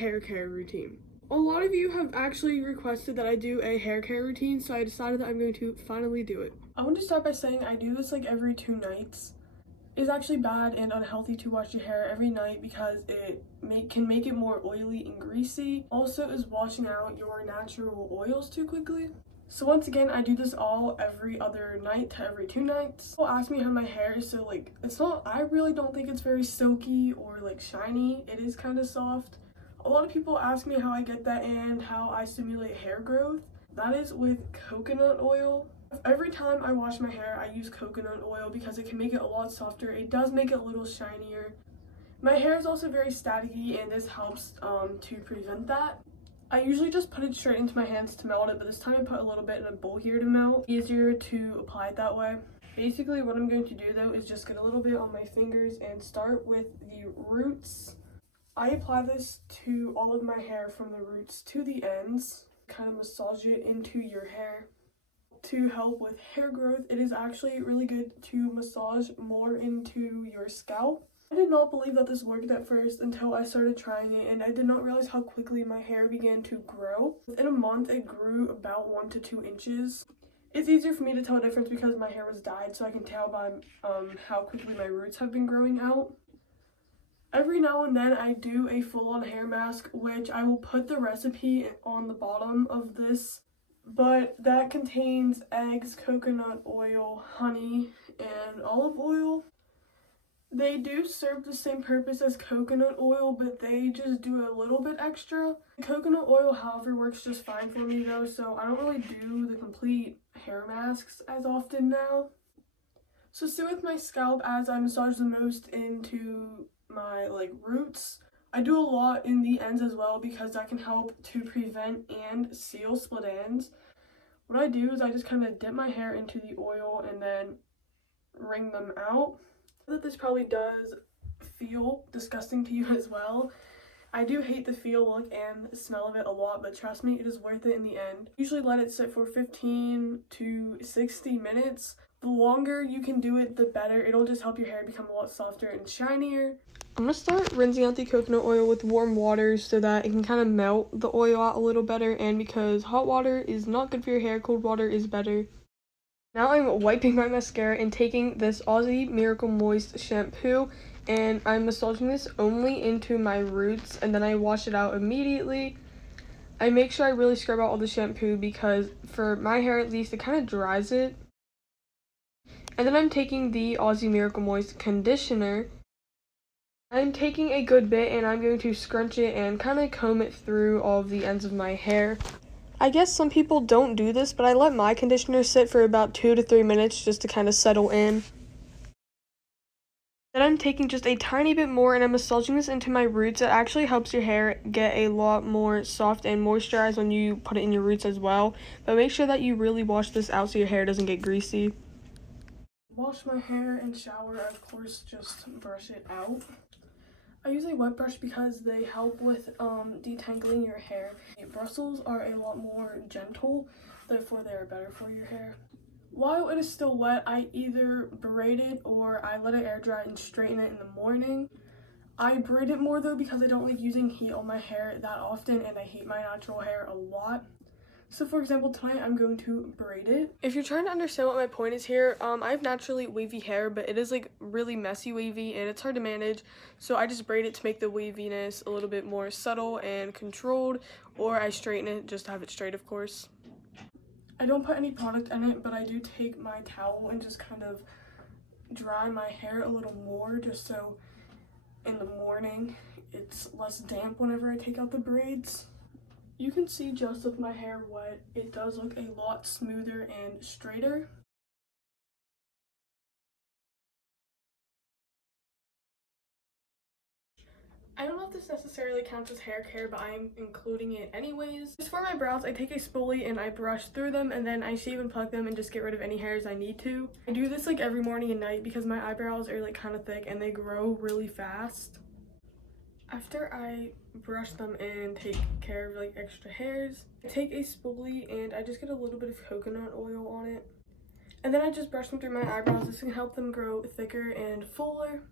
hair care routine. A lot of you have actually requested that I do a hair care routine, so I decided that I'm going to finally do it. I want to start by saying I do this like every 2 nights. It's actually bad and unhealthy to wash your hair every night because it can make it more oily and greasy. Also is washing out your natural oils too quickly. So once again, I do this all every other night to every 2 nights. People ask me how my hair is, so like I really don't think it's very silky or like shiny. It is kind of soft. A lot of people ask me how I get that and how I stimulate hair growth. That is with coconut oil. Every time I wash my hair, I use coconut oil because it can make it a lot softer. It does make it a little shinier. My hair is also very staticky, and this helps to prevent that. I usually just put it straight into my hands to melt it, but this time I put a little bit in a bowl here to melt. Easier to apply it that way. Basically, what I'm going to do though is just get a little bit on my fingers and start with the roots. I apply this to all of my hair from the roots to the ends. Kind of massage it into your hair. To help with hair growth, it is actually really good to massage more into your scalp. I did not believe that this worked at first until I started trying it, and I did not realize how quickly my hair began to grow. Within a month, it grew about 1 to 2 inches. It's easier for me to tell the difference because my hair was dyed, so I can tell by how quickly my roots have been growing out. Every now and then I do a full-on hair mask, which I will put the recipe on the bottom of this, but that contains eggs, coconut oil, honey, and olive oil. They do serve the same purpose as coconut oil, but they just do a little bit extra. Coconut oil, however, works just fine for me though, so I don't really do the complete hair masks as often now. So still with my scalp, as I massage the most into my roots, I do a lot in the ends as well because that can help to prevent and seal split ends. What I do is I just kind of dip my hair into the oil and then wring them out. I know that this probably does feel disgusting to you as well. I do hate the feel, look, and smell of it a lot, but trust me, it is worth it in the end. Usually let it sit for 15 to 60 minutes. The longer you can do it, the better. It'll just help your hair become a lot softer and shinier. I'm going to start rinsing out the coconut oil with warm water so that it can kind of melt the oil out a little better, and because hot water is not good for your hair, cold water is better. Now I'm wiping my mascara and taking this Aussie Miracle Moist shampoo, and I'm massaging this only into my roots, and then I wash it out immediately. I make sure I really scrub out all the shampoo because for my hair at least, it kind of dries it. And then I'm taking the Aussie Miracle Moist conditioner. I'm taking a good bit and I'm going to scrunch it and kind of comb it through all of the ends of my hair. I guess some people don't do this, but I let my conditioner sit for about 2 to 3 minutes just to kind of settle in. Then I'm taking just a tiny bit more and I'm massaging this into my roots. It actually helps your hair get a lot more soft and moisturized when you put it in your roots as well. But make sure that you really wash this out so your hair doesn't get greasy. Wash my hair and shower, of course, just brush it out. I use a wet brush because they help with detangling your hair. Bristles are a lot more gentle, therefore they are better for your hair. While it is still wet, I either braid it or I let it air dry and straighten it in the morning. I braid it more though because I don't like using heat on my hair that often and I hate my natural hair a lot. So for example, tonight I'm going to braid it. If you're trying to understand what my point is here, I have naturally wavy hair, but it is like really messy wavy and it's hard to manage. So I just braid it to make the waviness a little bit more subtle and controlled, or I straighten it just to have it straight, of course. I don't put any product in it, but I do take my towel and just kind of dry my hair a little more just so in the morning it's less damp whenever I take out the braids. You can see just with my hair wet, it does look a lot smoother and straighter. I don't know if this necessarily counts as hair care, but I'm including it anyways. Just for my brows, I take a spoolie and I brush through them and then I shave and pluck them and just get rid of any hairs I need to. I do this like every morning and night because my eyebrows are like kind of thick and they grow really fast. After I brush them and take care of like extra hairs, I take a spoolie and I just get a little bit of coconut oil on it. And then I just brush them through my eyebrows. This can help them grow thicker and fuller.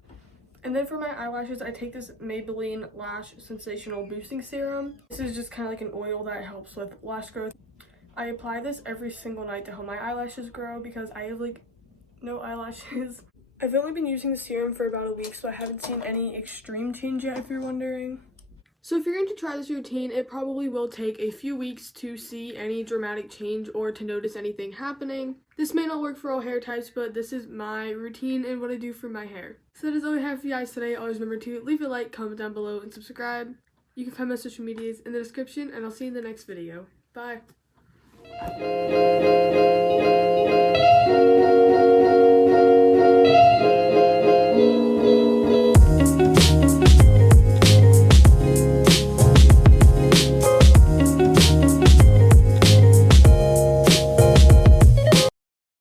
And then for my eyelashes, I take this Maybelline Lash Sensational Boosting Serum. This is just kind of like an oil that helps with lash growth. I apply this every single night to help my eyelashes grow because I have like no eyelashes. I've only been using the serum for about a week, so I haven't seen any extreme change yet, if you're wondering. So if you're going to try this routine, it probably will take a few weeks to see any dramatic change or to notice anything happening. This may not work for all hair types, but this is my routine and what I do for my hair. So that is all I have for you guys today. Always remember to leave a like, comment down below, and subscribe. You can find my social medias in the description, and I'll see you in the next video. Bye!